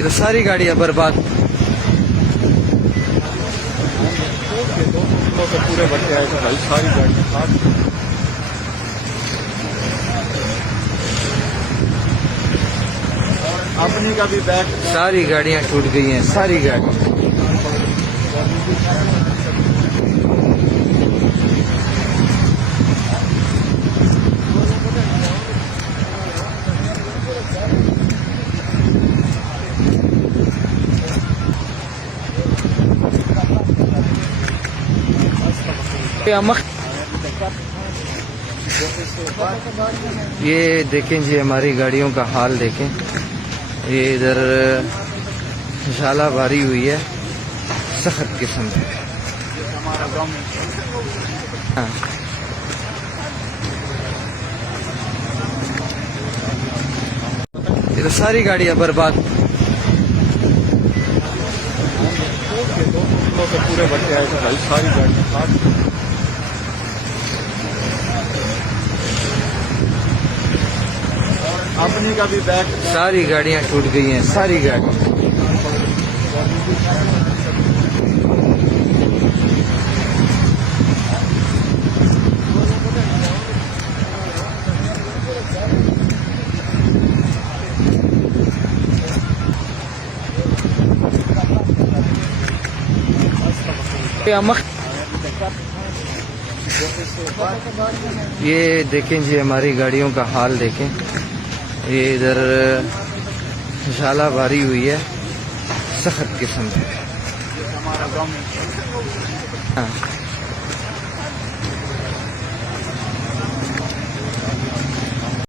ये तो सारी गाड़ियां बर्बाद। पूरे बच्चे आए थे भाई, सारी गाड़ियां अपनी का भी बैग, सारी गाड़ियां टूट गई हैं, सारी गाड़ी। ये देखें जी, हमारी गाड़ियों का हाल देखें। ये इधर झाला भारी हुई है सख्त किस्म की। हाँ। ये तो सारी गाड़ियां बर्बाद। पूरे बच्चे आए थे भाई, सारी गाड़ियां अपनी का भी बैग, सारी गाड़ियां टूट गई हैं, सारी गाड़ी। ये देखें जी, हमारी गाड़ियों का हाल देखें। ये इधर झाला भारी हुई है सख्त किस्म की। हाँ।